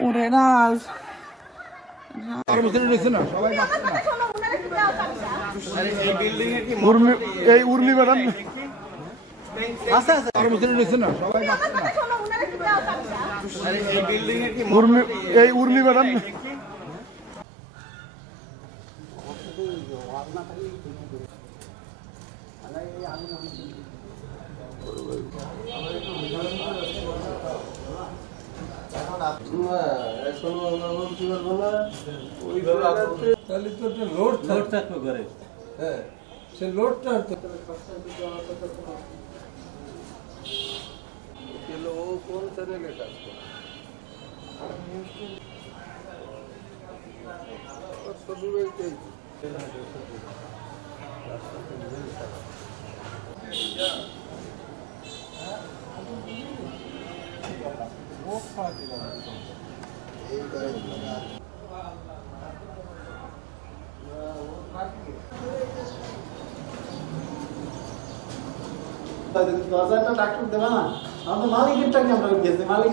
ওরে রাজ এই উর্মি ম্যাডাম এই উর্মি ম্যাডাম তাহলে তো লোড থাকবে ঘরে। হ্যাঁ, সে লোডটা ও কোন চ্যানেলে কাজ করে ছবি বলতে ডাক্তার দেবা না আমাদের মালিকেরটা কি আমরা গেছি মালিক